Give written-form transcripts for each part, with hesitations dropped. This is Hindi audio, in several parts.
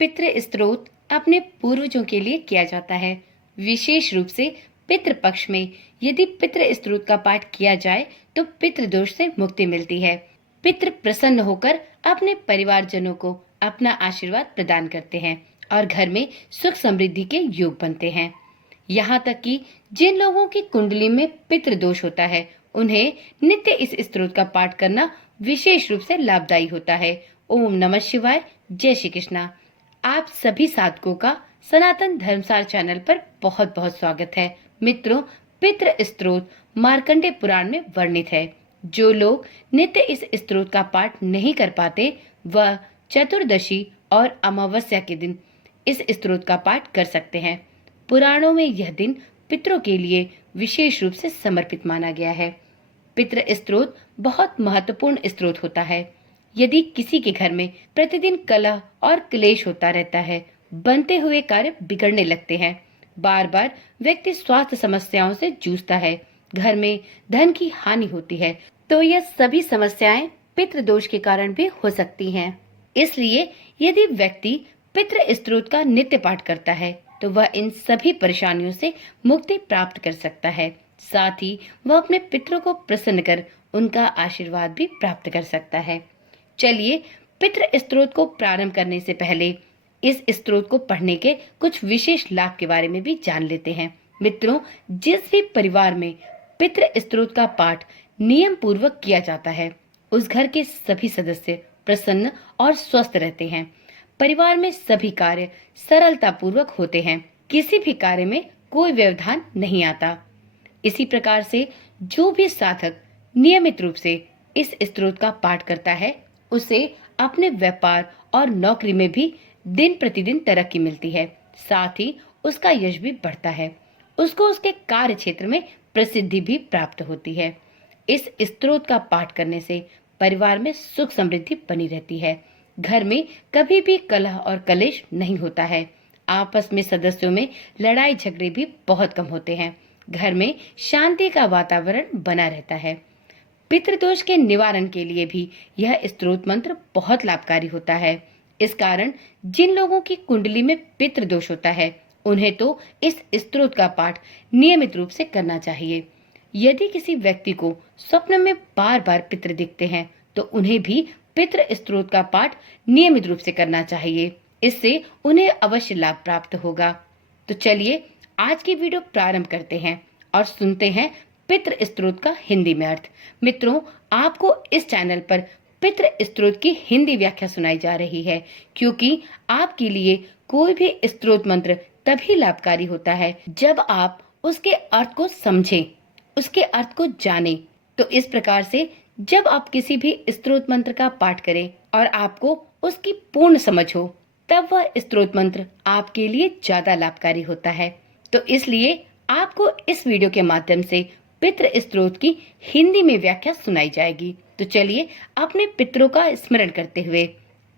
पितृ स्तोत्र अपने पूर्वजों के लिए किया जाता है। विशेष रूप से पितृ पक्ष में यदि पितृ स्तोत्र का पाठ किया जाए तो पितृदोष से मुक्ति मिलती है। पितृ प्रसन्न होकर अपने परिवारजनों को अपना आशीर्वाद प्रदान करते हैं और घर में सुख समृद्धि के योग बनते हैं। यहाँ तक कि जिन लोगों की कुंडली में पितृ दोष होता है उन्हें नित्य इस स्तोत्र का पाठ करना विशेष रूप से लाभदायी होता है। ओम नमः शिवाय। जय श्री कृष्णा। आप सभी साधकों का सनातन धर्मसार चैनल पर बहुत बहुत स्वागत है। मित्रों, पितृ स्तोत्र मार्कंडेय पुराण में वर्णित है। जो लोग नित्य इस स्तोत्र का पाठ नहीं कर पाते वह चतुर्दशी और अमावस्या के दिन इस स्तोत्र का पाठ कर सकते हैं। पुराणों में यह दिन पितरों के लिए विशेष रूप से समर्पित माना गया है। पितृ स्तोत्र बहुत महत्वपूर्ण स्तोत्र होता है। यदि किसी के घर में प्रतिदिन कलह और क्लेश होता रहता है, बनते हुए कार्य बिगड़ने लगते हैं, बार बार व्यक्ति स्वास्थ्य समस्याओं से जूझता है, घर में धन की हानि होती है, तो यह सभी समस्याएं पितृदोष के कारण भी हो सकती हैं। इसलिए यदि व्यक्ति पितृ स्तोत्र का नित्य पाठ करता है तो वह इन सभी परेशानियों से मुक्ति प्राप्त कर सकता है। साथ ही वह अपने पितरों को प्रसन्न कर उनका आशीर्वाद भी प्राप्त कर सकता है। चलिए पितृ स्तोत्र को प्रारंभ करने से पहले इस स्तोत्र को पढ़ने के कुछ विशेष लाभ के बारे में भी जान लेते हैं। मित्रों, जिस भी परिवार में पितृ स्तोत्र का पाठ नियम पूर्वक किया जाता है उस घर के सभी सदस्य प्रसन्न और स्वस्थ रहते हैं। परिवार में सभी कार्य सरलता पूर्वक होते हैं, किसी भी कार्य में कोई व्यवधान नहीं आता। इसी प्रकार से जो भी साधक नियमित रूप से इस स्तोत्र का पाठ करता है उसे अपने व्यापार और नौकरी में भी दिन प्रतिदिन तरक्की मिलती है, साथ ही उसका यश भी बढ़ता है, उसको उसके कार्य क्षेत्र में प्रसिद्धि भी प्राप्त होती है। इस स्तोत्र का पाठ करने से परिवार में सुख समृद्धि बनी रहती है, घर में कभी भी कलह और कलेश नहीं होता है, आपस में सदस्यों में लड़ाई झगड़े भी बहुत कम होते हैं, घर में शांति का वातावरण बना रहता है। पितृदोष के निवारण के लिए भी यह स्तोत्र मंत्र बहुत लाभकारी होता है। इस कारण जिन लोगों की कुंडली में पितृदोष होता है उन्हें तो इस स्तोत्र का पाठ नियमित रूप से करना चाहिए। यदि किसी व्यक्ति को स्वप्न में बार बार पितृ दिखते हैं तो उन्हें भी पितृ स्तोत्र का पाठ नियमित रूप से करना चाहिए, इससे उन्हें अवश्य लाभ प्राप्त होगा। तो चलिए आज की वीडियो प्रारंभ करते हैं और सुनते हैं पितृ स्तोत्र का हिंदी में अर्थ। मित्रों, आपको इस चैनल पर पितृ स्तोत्र की हिंदी व्याख्या सुनाई जा रही है क्योंकि आपके लिए कोई भी स्तोत्र मंत्र तभी लाभकारी होता है जब आप उसके अर्थ को समझें, उसके अर्थ को जानें। तो इस प्रकार से जब आप किसी भी स्तोत्र मंत्र का पाठ करें और आपको उसकी पूर्ण समझ हो तब वह स्तोत्र मंत्र आपके लिए ज्यादा लाभकारी होता है। तो इसलिए आपको इस वीडियो के माध्यम से पितृ स्तोत्र की हिंदी में व्याख्या सुनाई जाएगी। तो चलिए अपने पितरों का स्मरण करते हुए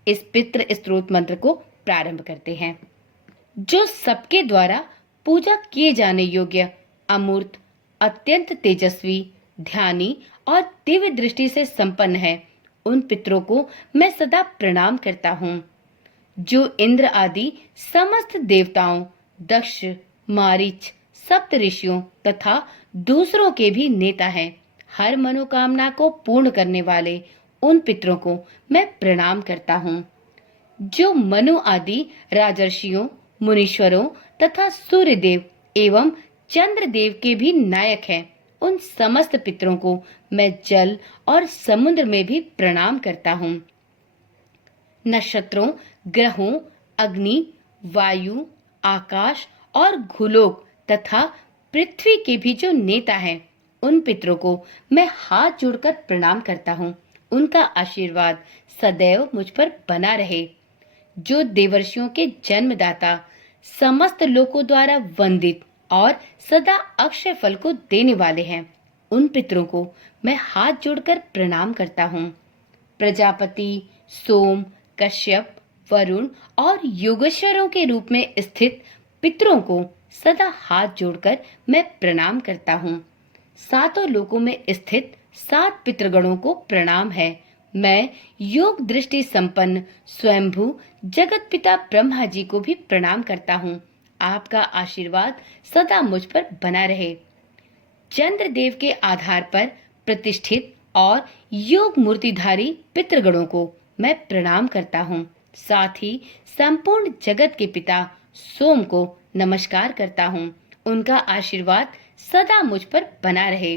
इस पितृ स्तोत्र मंत्र को प्रारंभ करते हैं। जो सबके द्वारा पूजा किए जाने योग्य, अमूर्त, अत्यंत तेजस्वी, ध्यानी और दिव्य दृष्टि से संपन्न है, उन पितरों को मैं सदा प्रणाम करता हूँ। जो इंद्र आदि समस्त देवताओं, दक्ष, मारीच, सप्त ऋषियों तथा दूसरों के भी नेता हैं, हर मनोकामना को पूर्ण करने वाले उन पितरों को मैं प्रणाम करता हूँ। जो मनु आदि राजर्षियों, मुनीश्वरों तथा सूर्यदेव एवं चंद्रदेव के भी नायक हैं, उन समस्त पितरों को मैं जल और समुद्र में भी प्रणाम करता हूँ। नक्षत्रों, ग्रहों, अग्नि, वायु, आकाश और भूलोक तथा पृथ्वी के भी जो नेता हैं, उन पितरों को मैं हाथ जोड़कर प्रणाम करता हूँ। उनका आशीर्वाद सदैव मुझ पर बना रहे। जो देवर्षियों के जन्मदाता, समस्त लोकों द्वारा वंदित और सदा अक्षय फल को देने वाले हैं, उन पितरों को मैं हाथ जोड़कर प्रणाम करता हूँ। प्रजापति, सोम, कश्यप, वरुण और योगेश्वरों के रूप में स्थित पितरों को सदा हाथ जोड़कर मैं प्रणाम करता हूँ। सातों लोकों में स्थित 7 पितृगणों को प्रणाम है। मैं योग दृष्टि संपन्न स्वयंभू जगत पिता ब्रह्मा जी को भी प्रणाम करता हूँ। आपका आशीर्वाद सदा मुझ पर बना रहे। चंद्रदेव के आधार पर प्रतिष्ठित और योग मूर्तिधारी पितृगणों को मैं प्रणाम करता हूँ। साथ ही संपूर्ण जगत के पिता सोम को नमस्कार करता हूँ। उनका आशीर्वाद सदा मुझ पर बना रहे।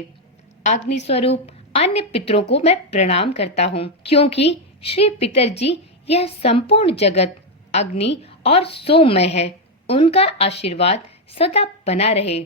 अग्नि स्वरूप अन्य पितरों को मैं प्रणाम करता हूँ, क्योंकि श्री पितर जी यह संपूर्ण जगत अग्नि और सोममय है। उनका आशीर्वाद सदा बना रहे।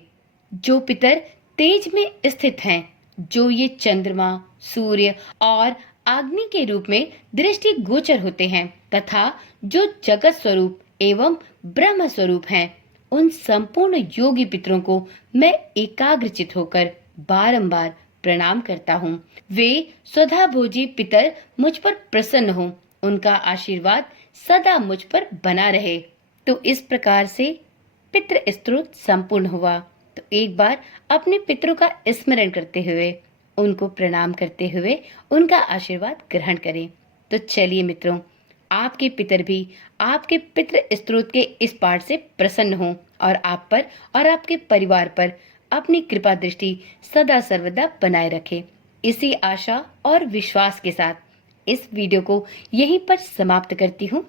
जो पितर तेज में स्थित हैं, जो ये चंद्रमा, सूर्य और अग्नि के रूप में दृष्टि गोचर होते हैं तथा जो जगत स्वरूप एवं ब्रह्म स्वरूप हैं, उन संपूर्ण योगी पितरों को मैं एकाग्रचित होकर बारंबार प्रणाम करता हूँ। वे स्वधा भोजी पितर मुझ पर प्रसन्न हो, उनका आशीर्वाद सदा मुझ पर बना रहे। तो इस प्रकार से पितृ स्तोत्र संपूर्ण हुआ। तो एक बार अपने पितरों का स्मरण करते हुए, उनको प्रणाम करते हुए उनका आशीर्वाद ग्रहण करें। तो चलिए मित्रों, आपके पितर भी आपके पितृ स्तोत्र के इस पाठ से प्रसन्न हों और आप पर और आपके परिवार पर अपनी कृपा दृष्टि सदा सर्वदा बनाए रखें। इसी आशा और विश्वास के साथ इस वीडियो को यहीं पर समाप्त करती हूँ।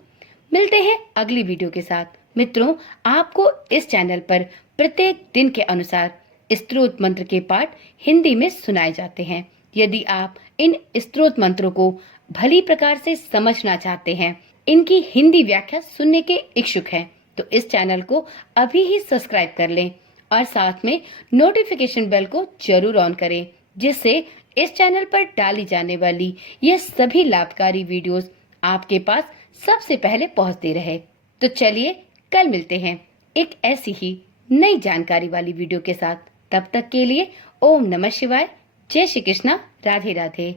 मिलते हैं अगली वीडियो के साथ। मित्रों, आपको इस चैनल पर प्रत्येक दिन के अनुसार स्तोत्र मंत्र के पाठ हिंदी में सुनाए जाते हैं। यदि आप इन स्तोत्र मंत्रों को भली प्रकार से समझना चाहते हैं, इनकी हिंदी व्याख्या सुनने के इच्छुक हैं, तो इस चैनल को अभी ही सब्सक्राइब कर लें और साथ में नोटिफिकेशन बेल को जरूर ऑन करें, जिससे इस चैनल पर डाली जाने वाली ये सभी लाभकारी वीडियोस आपके पास सबसे पहले पहुंचते रहे। तो चलिए कल मिलते हैं एक ऐसी ही नई जानकारी वाली वीडियो के साथ। तब तक के लिए ओम नमः शिवाय, जय श्री कृष्णा, राधे राधे।